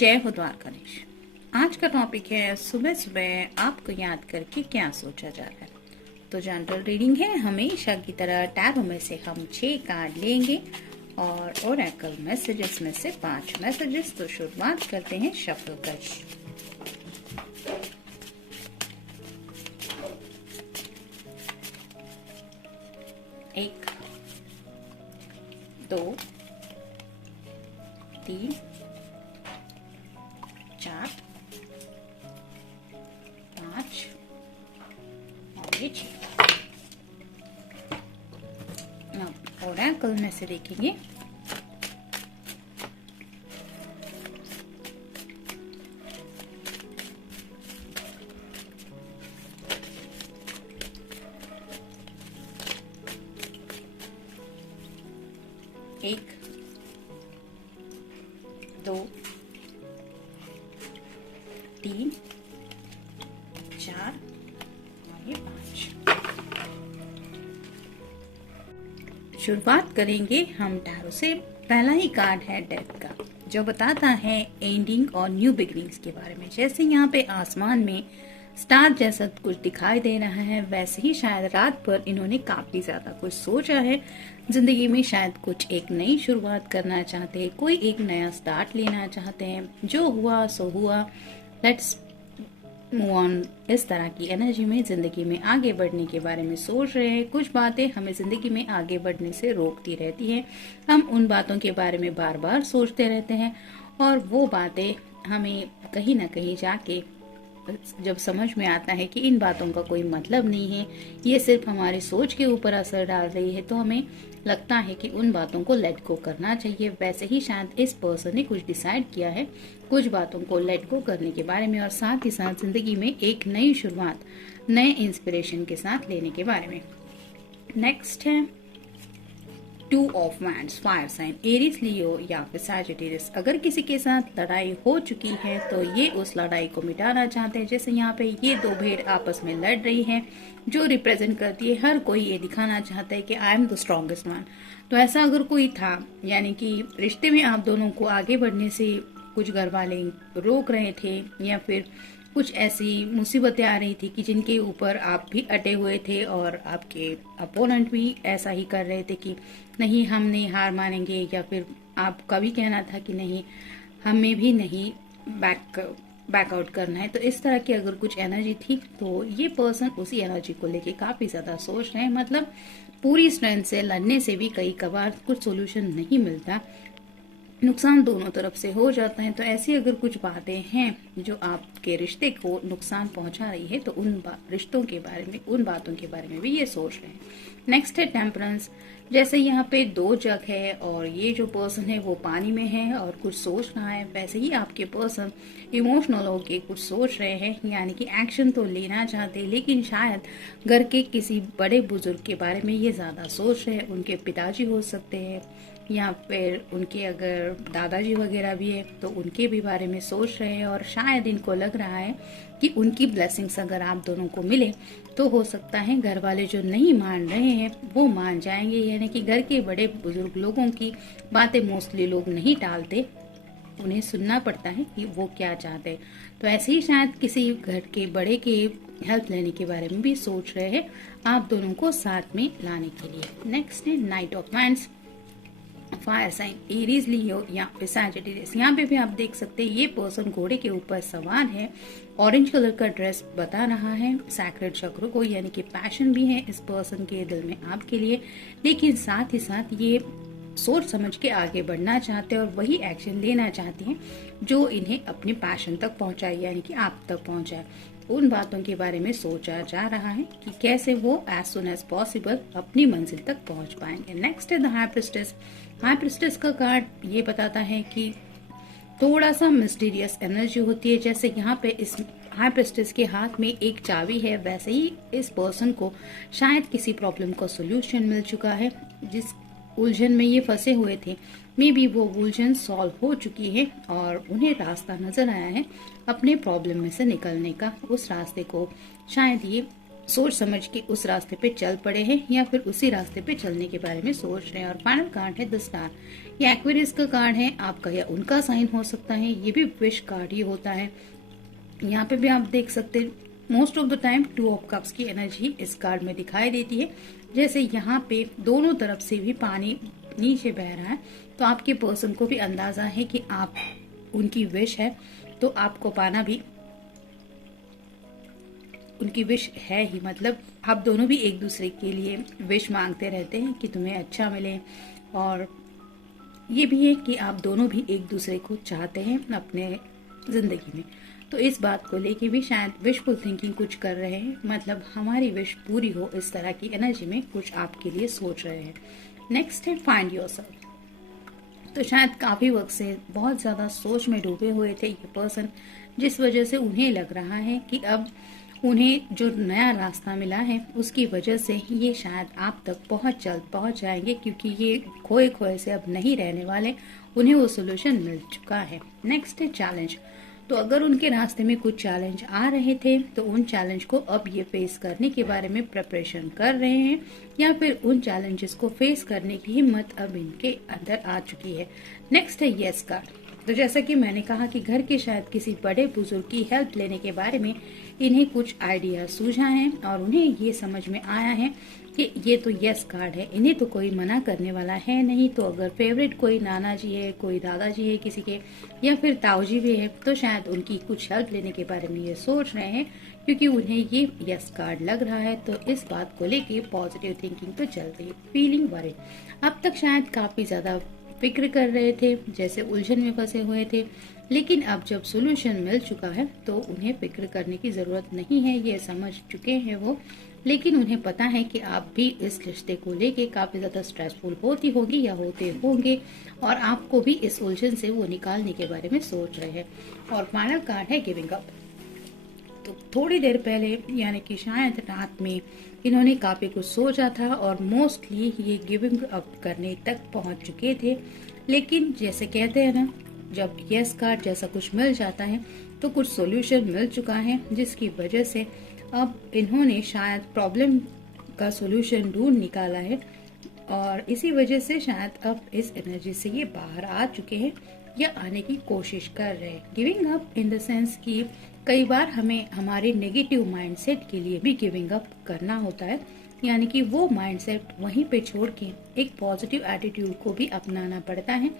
जय हो द्वारकाधीश। आज का टॉपिक है सुबह सुबह आपको याद करके क्या सोचा जा रहा है। तो जनरल रीडिंग है, हमेशा की तरह टैरो में से हम 6 कार्ड लेंगे और ओरेकल मैसेजेस में से 5 मैसेजेस। तो शुरुआत करते हैं शफल कर। 1 2 3 4 5 और ये 6। अब ओरेकल में से देखेंगे एक 2 3 4 और ये 5। शुरुआत करेंगे हम टैरो से। पहला ही कार्ड है डेथ का, जो बताता है एंडिंग और न्यू बिगिनिंग्स के बारे में। जैसे यहाँ पे आसमान में स्टार जैसा कुछ दिखाई दे रहा है, वैसे ही शायद रात पर इन्होंने काफी ज्यादा कुछ सोचा है जिंदगी में। शायद कुछ एक नई शुरुआत करना चाहते हैं, कोई एक नया स्टार्ट लेना चाहते हैं। जो हुआ सो हुआ, लेट्स मूव ऑन। इस तरह की एनर्जी में जिंदगी में आगे बढ़ने के बारे में सोच रहे हैं। कुछ बातें हमें जिंदगी में आगे बढ़ने से रोकती रहती हैं। हम उन बातों के बारे में बार बार सोचते रहते हैं और वो बातें हमें कहीं ना कहीं जाके जब समझ में आता है कि इन बातों का कोई मतलब नहीं है, ये सिर्फ हमारी सोच के ऊपर असर डाल रही है, तो हमें लगता है कि उन बातों को लेट गो करना चाहिए। वैसे ही शायद इस पर्सन ने कुछ डिसाइड किया है कुछ बातों को लेट गो करने के बारे में और साथ ही साथ जिंदगी में एक नई शुरुआत नए इंस्पिरेशन के साथ लेने के बारे में। नेक्स्ट है 2 of wands, fire sign, Aries, Leo या फिर सैजिटेरियस। अगर किसी के साथ लड़ाई हो चुकी है तो ये उस लड़ाई को मिटाना चाहते हैं। जैसे यहाँ पे ये 2 भेड़ आपस में लड़ रही हैं, जो रिप्रेजेंट करती है हर कोई ये दिखाना चाहता है कि I am the strongest one. तो ऐसा अगर कोई था, यानी कि रिश्ते में आप दोनों को आगे बढ़ने से कुछ घर वाले रोक रहे थे या फिर कुछ ऐसी मुसीबतें आ रही थी कि जिनके ऊपर आप भी अटे हुए थे और आपके अपोनेंट भी ऐसा ही कर रहे थे कि नहीं हम नहीं हार मानेंगे, या फिर आपका भी कहना था कि नहीं हमें भी नहीं बैकआउट करना है। तो इस तरह की अगर कुछ एनर्जी थी तो ये पर्सन उसी एनर्जी को लेके काफी ज्यादा सोच रहे हैं। मतलब पूरी स्ट्रेंथ से लड़ने से भी कई कबार कुछ सोल्यूशन नहीं मिलता, नुकसान दोनों तरफ से हो जाता है। तो ऐसी अगर कुछ बातें हैं जो आपके रिश्ते को नुकसान पहुंचा रही है तो उन रिश्तों के बारे में, उन बातों के बारे में भी ये सोच रहे हैं। नेक्स्ट है टेम्परेंस। जैसे यहाँ पे 2 जग है और ये जो पर्सन है वो पानी में है और कुछ सोच रहा है, वैसे ही आपके पर्सन इमोशनल होके कुछ सोच रहे हैं, यानी कि एक्शन तो लेना चाहते हैं लेकिन शायद घर के किसी बड़े बुजुर्ग के बारे में ये ज्यादा सोच रहे हैं। उनके पिताजी हो सकते हैं या फिर उनके अगर दादाजी वगैरह भी है तो उनके भी बारे में सोच रहे हैं। और शायद इनको लग रहा है कि उनकी ब्लेसिंग्स अगर आप दोनों को मिले तो हो सकता है घर वाले जो नहीं मान रहे हैं वो मान जाएंगे। यानी कि घर के बड़े बुजुर्ग लोगों की बातें मोस्टली लोग नहीं टालते, उन्हें सुनना पड़ता है कि वो क्या चाहते हैं। तो ऐसे ही शायद किसी घर के बड़े के हेल्प लेने के बारे में भी सोच रहे हैं आप दोनों को साथ में लाने के लिए। नेक्स्ट है knight of wands, fire sign, Aries, Leo या फिर सैजिटेरियस। यहाँ पे भी आप देख सकते हैं ये पर्सन घोड़े के ऊपर सवार है, ऑरेंज कलर का ड्रेस बता रहा है सैक्रेड चक्र को, यानी कि पैशन भी है इस पर्सन के दिल में आपके लिए, लेकिन साथ ही साथ ये सोच समझ के आगे बढ़ना चाहते हैं और वही एक्शन लेना चाहते हैं जो इन्हें अपने पैशन तक पहुंचाए, यानी कि आप तक पहुंचाए। उन बातों के बारे में सोचा जा रहा है कि कैसे वो एज सुन एज पॉसिबल अपनी मंजिल तक पहुंच पाएंगे। नेक्स्ट है the high priestess. High priestess का कार्ड ये बताता है कि थोड़ा सा मिस्टीरियस एनर्जी होती है। जैसे यहाँ पे इस हाई प्रिस्टेस के हाथ में एक चाबी है, वैसे ही इस पर्सन को शायद किसी प्रॉब्लम का सोल्यूशन मिल चुका है। जिस उलझन में ये फंसे हुए थे मे बी वो उलझन सॉल्व हो चुकी है और उन्हें रास्ता नजर आया है अपने प्रॉब्लम में से निकलने का। उस रास्ते को शायद ये सोच समझ के उस रास्ते पे चल पड़े हैं या फिर उसी रास्ते पे चलने के बारे में सोच रहे हैं। और फाइनल कार्ड है द स्टार। ये एक्वेरियस का कार्ड है, आपका या उनका साइन हो सकता है। ये भी विश कार्ड ही होता है। यहाँ पे भी आप देख सकते हैं most of the time 2 of cups की एनर्जी इस कार्ड में दिखाई देती है। जैसे यहाँ पे दोनों तरफ से भी पानी नीचे बह रहा है, तो आपके पर्सन को भी अंदाजा है कि आप उनकी विश है, तो आपको पाना भी उनकी विश है ही। मतलब आप दोनों भी एक दूसरे के लिए विश मांगते रहते हैं कि तुम्हें अच्छा मिले, और ये भी है कि आप दोनों भी एक दूसरे को चाहते हैं अपने जिंदगी में। तो इस बात को लेके भी शायद विशफुल थिंकिंग कुछ कर रहे हैं, मतलब हमारी विश पूरी हो, इस तरह की एनर्जी में कुछ आपके लिए सोच रहे हैं। नेक्स्ट है फाइंड योरसेल्फ। तो शायद काफी वक्त से बहुत ज्यादा सोच में डूबे हुए थे ये पर्सन, जिस वजह से उन्हें लग रहा है कि अब उन्हें जो नया रास्ता मिला है उसकी वजह से ये शायद आप तक बहुत जल्द पहुंच जाएंगे, क्योंकि ये खोए खोए से अब नहीं रहने वाले, उन्हें वो सोल्यूशन मिल चुका है। नेक्स्ट है चैलेंज। तो अगर उनके रास्ते में कुछ चैलेंज आ रहे थे तो उन चैलेंज को अब ये फेस करने के बारे में प्रिपरेशन कर रहे हैं, या फिर उन चैलेंजेस को फेस करने की हिम्मत अब इनके अंदर आ चुकी है। नेक्स्ट है यस कार्ड। तो जैसा कि मैंने कहा कि घर के शायद किसी बड़े बुजुर्ग की हेल्प लेने के बारे में इन्हें कुछ आइडिया सूझा है, और उन्हें ये समझ में आया है कि ये तो यस कार्ड है, इन्हें तो कोई मना करने वाला है नहीं। तो अगर फेवरेट कोई नाना जी है, कोई दादाजी है किसी के, या फिर ताऊ जी भी है, तो शायद उनकी कुछ हेल्प लेने के बारे में ये सोच रहे हैं, क्योंकि उन्हें ये यस कार्ड लग रहा है। तो इस बात को लेके पॉजिटिव थिंकिंग तो चल रही है। Feeling worried. अब तक शायद काफी ज्यादा फिक्र कर रहे थे, जैसे उलझन में फंसे हुए थे, लेकिन अब जब सोल्यूशन मिल चुका है तो उन्हें फिक्र करने की जरूरत नहीं है, ये समझ चुके हैं वो। लेकिन उन्हें पता है कि आप भी इस रिश्ते को लेके काफी ज्यादा स्ट्रेसफुल होती होगी या होते होंगे, और आपको भी इस उलझन से वो निकालने के बारे में सोच रहे हैं। और फाइनल कार्ड है गिविंग अप। तो थोड़ी देर पहले, यानी कि शायद रात में, इन्होंने काफी कुछ सोचा था और मोस्टली ये गिविंग अप करने तक पहुंच चुके थे। लेकिन जैसे कहते हैं ना, जब यस कार्ड जैसा कुछ मिल जाता है तो कुछ सॉल्यूशन मिल चुका है, जिसकी वजह से अब इन्होंने शायद प्रॉब्लम का सॉल्यूशन ढूंढ निकाला है, और इसी वजह से शायद अब इस एनर्जी से ये बाहर आ चुके हैं या आने की कोशिश कर रहे हैं। Giving up in the sense कि कई बार हमें हमारे नेगेटिव माइंडसेट के लिए भी गिविंग अप करना होता है, यानी कि वो माइंडसेट वहीं पे छोड़ के एक पॉजिटिव एटीट्यूड को भी अपनाना पड़ता है।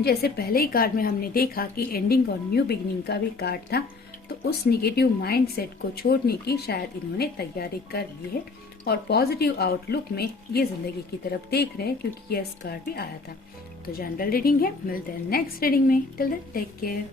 जैसे पहले ही कार्ड में हमने देखा कि एंडिंग और न्यू बिगिनिंग का भी कार्ड था, तो उस नेगेटिव माइंडसेट को छोड़ने की शायद इन्होंने तैयारी कर ली है, और पॉजिटिव आउटलुक में ये जिंदगी की तरफ देख रहे हैं, क्योंकि यस कार्ड भी आया था। तो जनरल रीडिंग है, मिलते हैं नेक्स्ट रीडिंग में। Till then take care.